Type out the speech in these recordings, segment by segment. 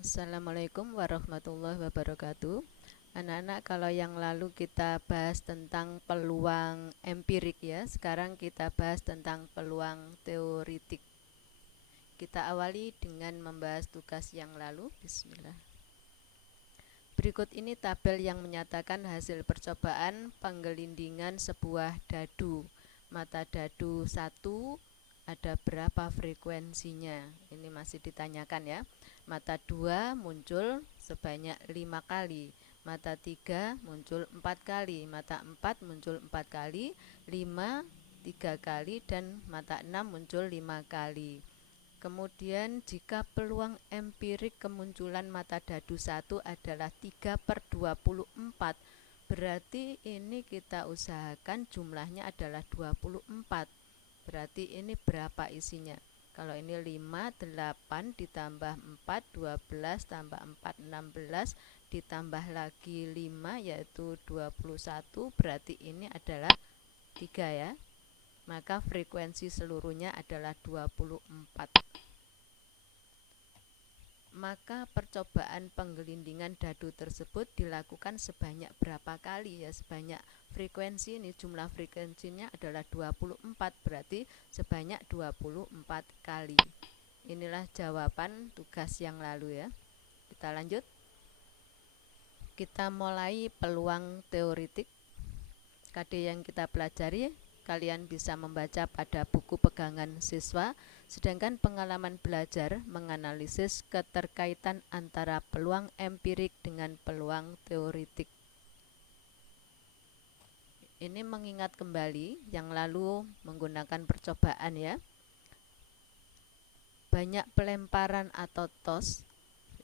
Assalamualaikum warahmatullahi wabarakatuh. Anak-anak, kalau yang lalu kita bahas tentang peluang empirik ya, sekarang kita bahas tentang peluang teoritik. Kita awali dengan membahas tugas yang lalu. Bismillah. Berikut ini tabel yang menyatakan hasil percobaan penggelindingan sebuah dadu. Mata dadu 1 ada berapa frekuensinya? Ini masih ditanyakan ya. Mata 2 muncul sebanyak 5 kali. Mata 3 muncul 4 kali. Mata 4 muncul 4 kali. 5 3 kali dan mata 6 muncul 5 kali. Kemudian jika peluang empirik kemunculan mata dadu 1 adalah 3/24, berarti ini kita usahakan jumlahnya adalah 24. Berarti ini berapa isinya? Kalau ini 5, 8 ditambah 4, 12 tambah 4, 16 ditambah lagi 5 yaitu 21, berarti ini adalah 3 ya. Maka frekuensi seluruhnya adalah 24. Maka percobaan penggelindingan dadu tersebut dilakukan sebanyak berapa kali ya? Sebanyak frekuensi ini, jumlah frekuensinya adalah 24, berarti sebanyak 24 kali. Inilah jawaban tugas yang lalu ya. Kita lanjut. Kita mulai peluang teoritik. KD yang kita pelajari kalian bisa membaca pada buku pegangan siswa, sedangkan pengalaman belajar menganalisis keterkaitan antara peluang empirik dengan peluang teoritik. Ini mengingat kembali yang lalu menggunakan percobaan ya. Banyak pelemparan atau toss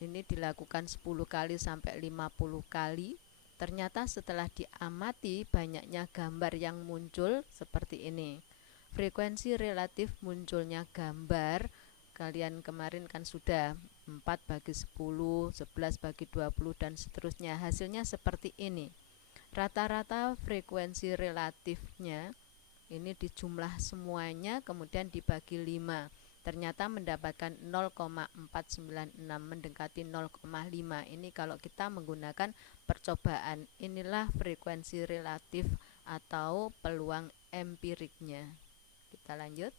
ini dilakukan 10 kali sampai 50 kali. Ternyata setelah diamati banyaknya gambar yang muncul seperti ini. Frekuensi relatif munculnya gambar kalian kemarin kan sudah 4/10, 11/20 dan seterusnya. Hasilnya seperti ini. Rata-rata frekuensi relatifnya ini dijumlah semuanya kemudian dibagi 5. Ternyata mendapatkan 0,496 mendekati 0,5. Ini kalau kita menggunakan percobaan. Inilah frekuensi relatif atau peluang empiriknya. Kita lanjut.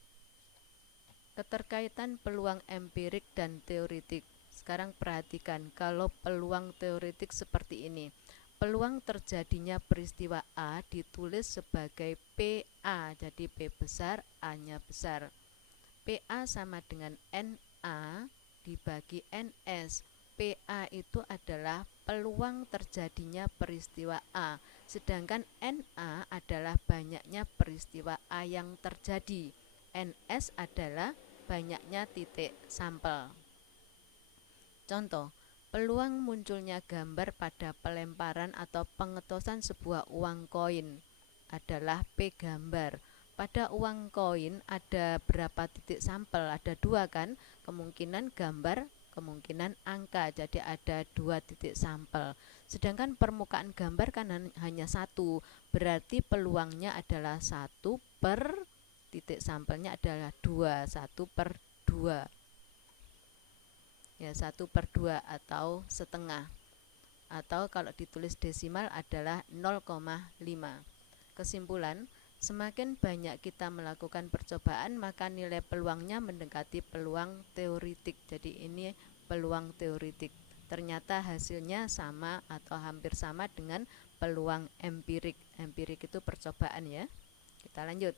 Keterkaitan peluang empirik dan teoritik. Sekarang perhatikan kalau peluang teoritik seperti ini. Peluang terjadinya peristiwa A ditulis sebagai PA, jadi P besar, A-nya besar. PA sama dengan NA dibagi NS. PA itu adalah peluang terjadinya peristiwa A, sedangkan NA adalah banyaknya peristiwa A yang terjadi. NS adalah banyaknya titik sampel. Contoh, peluang munculnya gambar pada pelemparan atau pengetosan sebuah uang koin adalah P gambar. Pada uang koin ada berapa titik sampel? Ada 2 kan? Kemungkinan gambar, kemungkinan angka. Jadi ada 2 titik sampel. Sedangkan permukaan gambar kan hanya 1. Berarti peluangnya adalah 1 per titik sampelnya adalah 2. 1/2. Ya, 1/2 atau setengah. Atau kalau ditulis desimal adalah 0,5. Kesimpulan, semakin banyak kita melakukan percobaan maka nilai peluangnya mendekati peluang teoritik. Jadi ini peluang teoritik. Ternyata hasilnya sama atau hampir sama dengan peluang empirik. Empirik itu percobaan ya. Kita lanjut.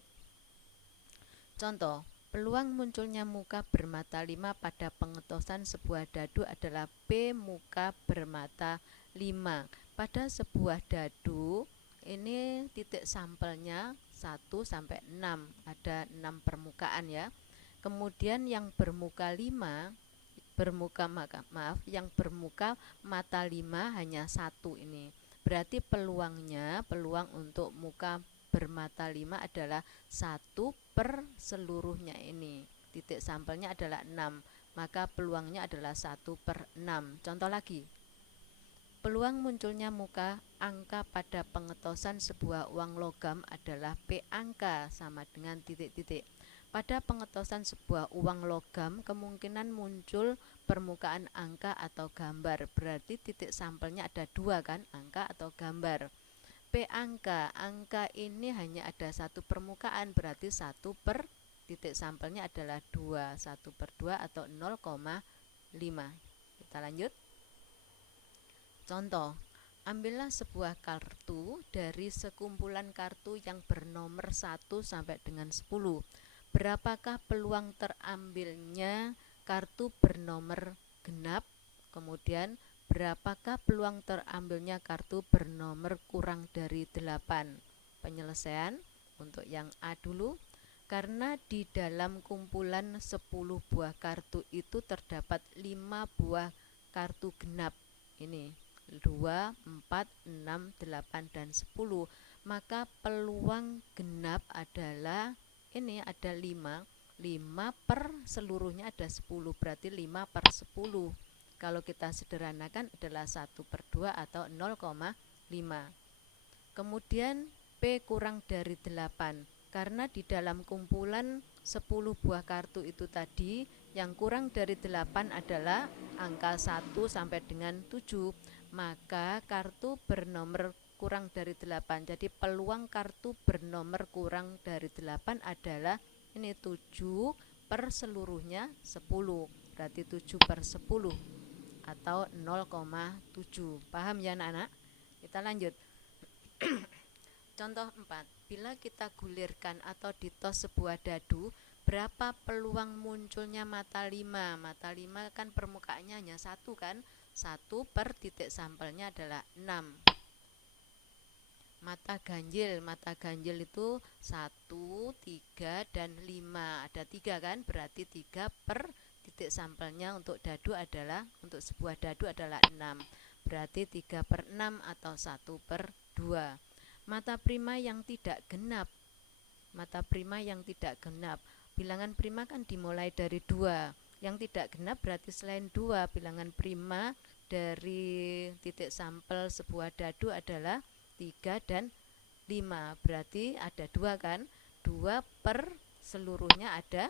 Contoh, peluang munculnya muka bermata 5 pada pengetosan sebuah dadu adalah P muka bermata 5. Pada sebuah dadu ini titik sampelnya 1 sampai 6, ada 6 permukaan ya. Kemudian yang bermuka 5 yang bermuka mata 5 hanya 1 ini. Berarti peluang untuk muka bermata 5 adalah 1 per seluruhnya ini. Titik sampelnya adalah 6, maka peluangnya adalah 1/6. Contoh lagi. Peluang munculnya muka angka pada pengetosan sebuah uang logam adalah P angka sama dengan titik-titik. Pada pengetosan sebuah uang logam kemungkinan muncul permukaan angka atau gambar. Berarti titik sampelnya ada dua kan, angka atau gambar. P angka, angka ini hanya ada satu permukaan, berarti 1 per titik sampelnya adalah 2, 1 per 2 atau 0,5. Kita lanjut. Contoh, ambillah sebuah kartu dari sekumpulan kartu yang bernomor 1 sampai dengan 10. Berapakah peluang terambilnya kartu bernomor genap? Kemudian berapakah peluang terambilnya kartu bernomor kurang dari 8? Penyelesaian untuk yang A dulu. Karena di dalam kumpulan 10 buah kartu itu terdapat 5 buah kartu genap. Ini 2, 4, 6, 8, dan 10. Maka peluang genap adalah ini ada 5. 5 per seluruhnya ada 10, berarti 5 per 10. Kalau kita sederhanakan adalah 1 per 2 atau 0,5. Kemudian P kurang dari 8. Karena di dalam kumpulan 10 buah kartu itu tadi, yang kurang dari 8 adalah angka 1 sampai dengan 7. Maka kartu bernomor kurang dari 8. Jadi peluang kartu bernomor kurang dari 8 adalah ini 7 per seluruhnya 10. Berarti 7 per 10 atau 0,7. Paham ya anak-anak? Kita lanjut. Contoh 4. Bila kita gulirkan atau ditos sebuah dadu, berapa peluang munculnya mata 5? Mata 5 kan permukaannya hanya 1 kan? 1 per titik sampelnya adalah 6. Mata ganjil itu 1, 3, dan 5. Ada 3 kan? Berarti 3 per titik sampelnya untuk dadu adalah, untuk sebuah dadu adalah 6. Berarti 3 per 6 atau 1 per 2. Mata prima yang tidak genap. Mata prima yang tidak genap. Bilangan prima kan dimulai dari 2. Yang tidak genap berarti selain 2. Bilangan prima dari titik sampel sebuah dadu adalah 3 dan 5. Berarti ada 2 kan? 2 per seluruhnya ada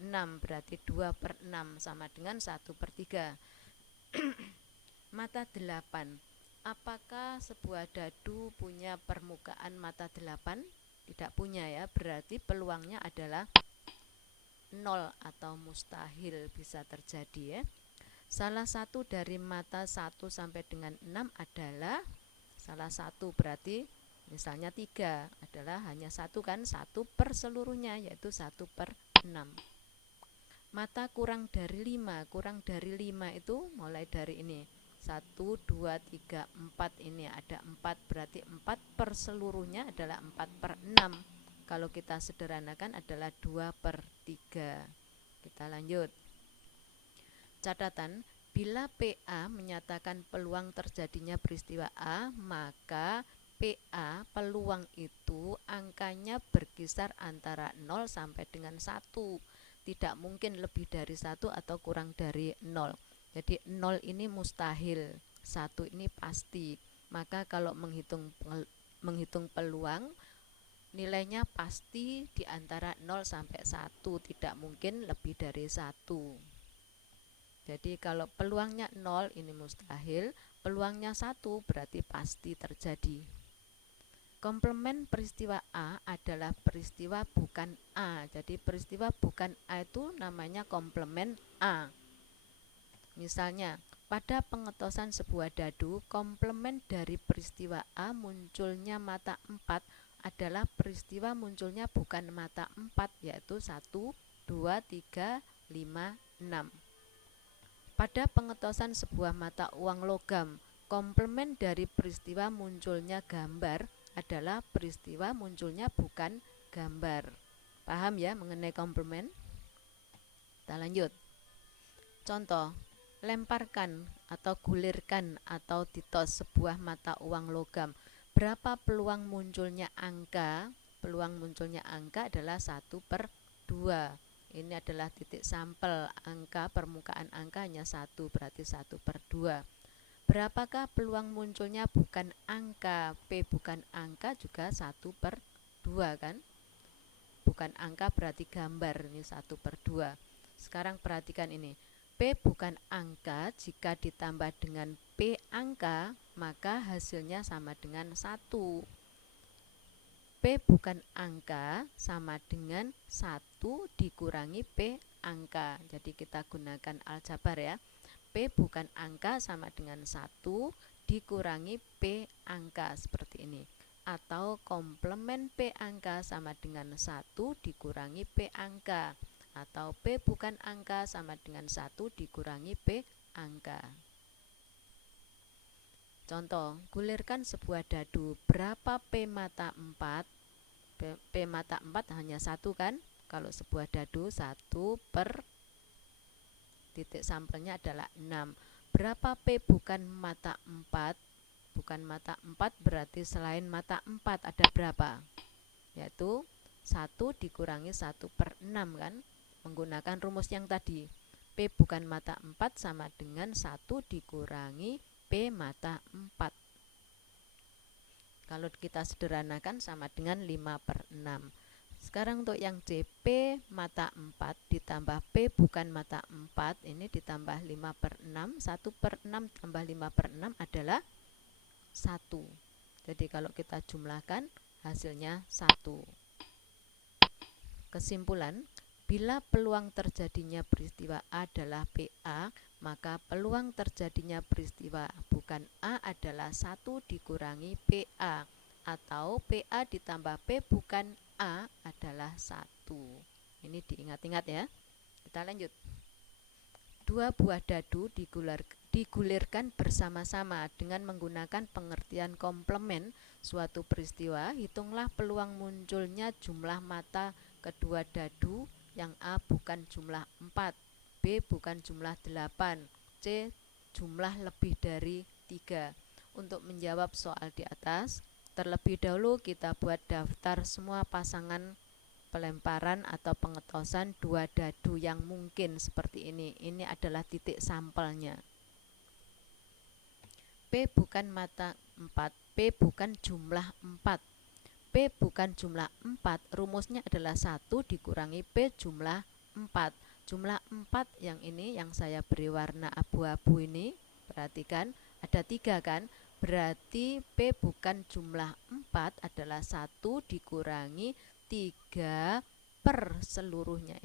6. Berarti 2 per 6 sama dengan 1 per 3. Mata 8. Apakah sebuah dadu punya permukaan mata 8? Tidak punya ya, berarti peluangnya adalah 0 atau mustahil bisa terjadi ya. Salah satu dari mata 1 sampai dengan 6 adalah salah satu, berarti misalnya 3 adalah hanya 1 kan, 1 per seluruhnya yaitu 1 per 6. Mata kurang dari 5, kurang dari 5 itu mulai dari ini 1, 2, 3, 4, ini ada 4, berarti 4 per seluruhnya adalah 4 per 6. Kalau kita sederhanakan adalah 2 per 3. Kita lanjut. Catatan, bila PA menyatakan peluang terjadinya peristiwa A, maka PA peluang itu angkanya berkisar antara 0 sampai dengan 1. Tidak mungkin lebih dari 1 atau kurang dari 0. Jadi 0 ini mustahil, 1 ini pasti. Maka kalau menghitung peluang, nilainya pasti di antara 0 sampai 1, tidak mungkin lebih dari 1. Jadi kalau peluangnya 0 ini mustahil, peluangnya 1 berarti pasti terjadi. Komplement peristiwa A adalah peristiwa bukan A. Jadi peristiwa bukan A itu namanya komplement A. Misalnya, pada pengetosan sebuah dadu, komplement dari peristiwa A munculnya mata 4 adalah peristiwa munculnya bukan mata 4, yaitu 1, 2, 3, 5, 6. Pada pengetosan sebuah mata uang logam, komplement dari peristiwa munculnya gambar adalah peristiwa munculnya bukan gambar. Paham ya mengenai komplement? Kita lanjut. Contoh, lemparkan atau gulirkan atau ditos sebuah mata uang logam. Berapa peluang munculnya angka? Peluang munculnya angka adalah 1 per 2. Ini adalah titik sampel, angka permukaan angka hanya 1, berarti 1 per 2. Berapakah peluang munculnya bukan angka? P bukan angka juga 1 per 2 kan? Bukan angka berarti gambar, ini 1 per 2. Sekarang perhatikan ini. P bukan angka, jika ditambah dengan P angka, maka hasilnya sama dengan 1. P bukan angka sama dengan 1 dikurangi P angka. Jadi kita gunakan aljabar ya. P bukan angka sama dengan 1 dikurangi P angka seperti ini. Atau komplement P angka sama dengan 1 dikurangi P angka. Atau P bukan angka sama dengan 1 dikurangi P angka. Contoh, gulirkan sebuah dadu. Berapa P mata 4? P mata 4 hanya 1 kan? Kalau sebuah dadu 1 per titik sampelnya adalah 6. Berapa P bukan mata 4? Bukan mata 4 berarti selain mata 4 ada berapa? Yaitu 1 dikurangi 1 per 6 kan? Menggunakan rumus yang tadi. P bukan mata 4 sama dengan 1 dikurangi P mata 4. Kalau kita sederhanakan sama dengan 5 per 6. Sekarang untuk yang C, P mata 4 ditambah P bukan mata 4, ini ditambah 5 per 6, 1 per 6 tambah 5 per 6 adalah 1. Jadi kalau kita jumlahkan hasilnya 1. Kesimpulan, bila peluang terjadinya peristiwa A adalah PA, maka peluang terjadinya peristiwa bukan A adalah 1 dikurangi PA, atau PA ditambah P bukan A adalah 1. Ini diingat-ingat ya. Kita lanjut. 2 buah dadu digulirkan bersama-sama dengan menggunakan pengertian komplement suatu peristiwa. Hitunglah peluang munculnya jumlah mata kedua dadu yang A bukan jumlah 4, B bukan jumlah 8, C jumlah lebih dari 3. Untuk menjawab soal di atas, terlebih dahulu kita buat daftar semua pasangan pelemparan atau pengetosan dua dadu yang mungkin seperti ini. Ini adalah titik sampelnya. P bukan mata 4, P bukan jumlah 4. P bukan jumlah 4, rumusnya adalah 1 dikurangi P jumlah 4. Jumlah 4 yang ini yang saya beri warna abu-abu ini, perhatikan ada 3 kan? Berarti P bukan jumlah 4 adalah 1 dikurangi 3 per seluruhnya.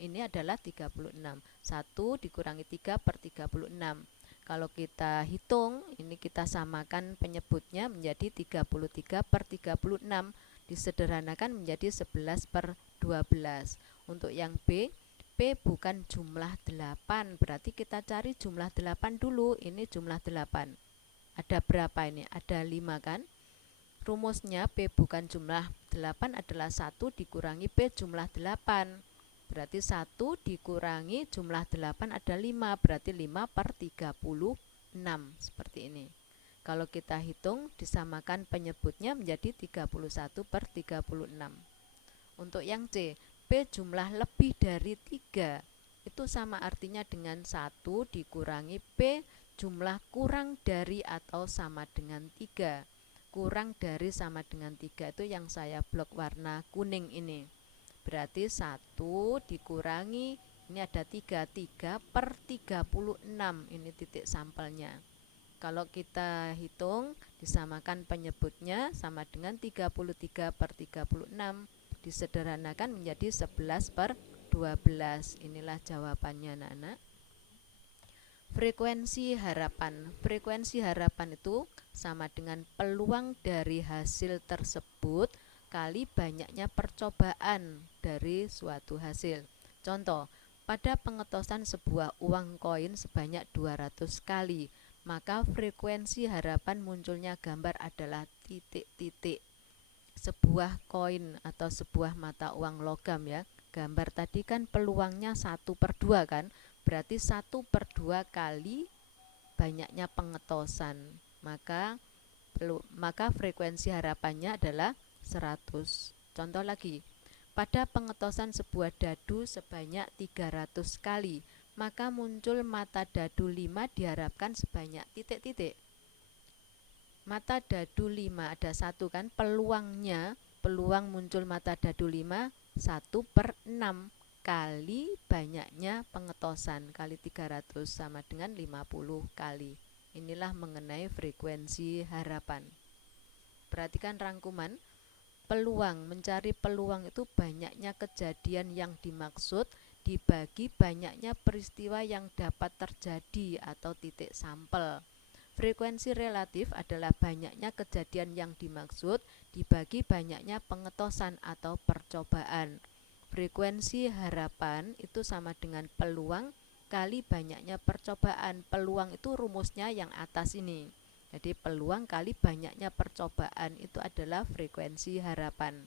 Ini adalah 36. 1 dikurangi 3 per 36. Kalau kita hitung, ini kita samakan penyebutnya menjadi 33 per 36. Disederhanakan menjadi 11 per 12. Untuk yang B, P bukan jumlah 8. Berarti kita cari jumlah 8 dulu. Ini jumlah 8. Ada berapa ini? Ada 5 kan? Rumusnya P bukan jumlah 8 adalah 1 dikurangi P jumlah 8. Berarti 1 dikurangi jumlah 8 ada 5, berarti 5 per 36, seperti ini. Kalau kita hitung, disamakan penyebutnya menjadi 31 per 36. Untuk yang C, P jumlah lebih dari 3, itu sama artinya dengan 1 dikurangi P jumlah kurang dari atau sama dengan 3. Kurang dari sama dengan 3 itu yang saya blok warna kuning ini. Berarti 1 dikurangi, ini ada 3 per 36, ini titik sampelnya. Kalau kita hitung, disamakan penyebutnya sama dengan 33 per 36, disederhanakan menjadi 11 per 12. Inilah jawabannya anak-anak. Frekuensi harapan. Frekuensi harapan itu sama dengan peluang dari hasil tersebut kali banyaknya percobaan dari suatu hasil. Contoh, pada pengetosan sebuah uang koin sebanyak 200 kali, maka frekuensi harapan munculnya gambar adalah titik-titik. Sebuah koin atau sebuah mata uang logam ya. Gambar tadi kan peluangnya 1 per 2 kan, berarti 1 per 2 kali banyaknya pengetosan. Maka frekuensi harapannya adalah 100. Contoh lagi, pada pengetosan sebuah dadu sebanyak 300 kali, maka muncul mata dadu 5 diharapkan sebanyak titik-titik. Mata dadu 5 ada 1 kan, peluang muncul mata dadu 5 1 per 6 kali banyaknya pengetosan, kali 300 sama dengan 50 kali. Inilah mengenai frekuensi harapan. Perhatikan rangkuman. Peluang, mencari peluang itu banyaknya kejadian yang dimaksud dibagi banyaknya peristiwa yang dapat terjadi atau titik sampel. Frekuensi relatif adalah banyaknya kejadian yang dimaksud dibagi banyaknya pengetosan atau percobaan. Frekuensi harapan itu sama dengan peluang kali banyaknya percobaan. Peluang itu rumusnya yang atas ini. Jadi peluang kali banyaknya percobaan itu adalah frekuensi harapan.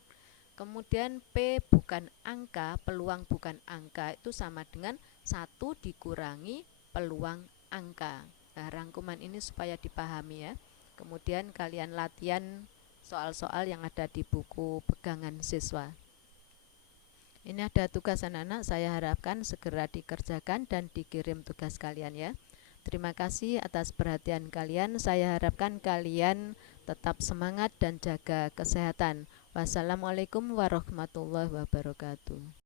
Kemudian P bukan angka, peluang bukan angka itu sama dengan 1 dikurangi peluang angka. Nah, rangkuman ini supaya dipahami ya. Kemudian kalian latihan soal-soal yang ada di buku pegangan siswa. Ini ada tugas anak-anak, saya harapkan segera dikerjakan dan dikirim tugas kalian ya. Terima kasih atas perhatian kalian. Saya harapkan kalian tetap semangat dan jaga kesehatan. Wassalamualaikum warahmatullahi wabarakatuh.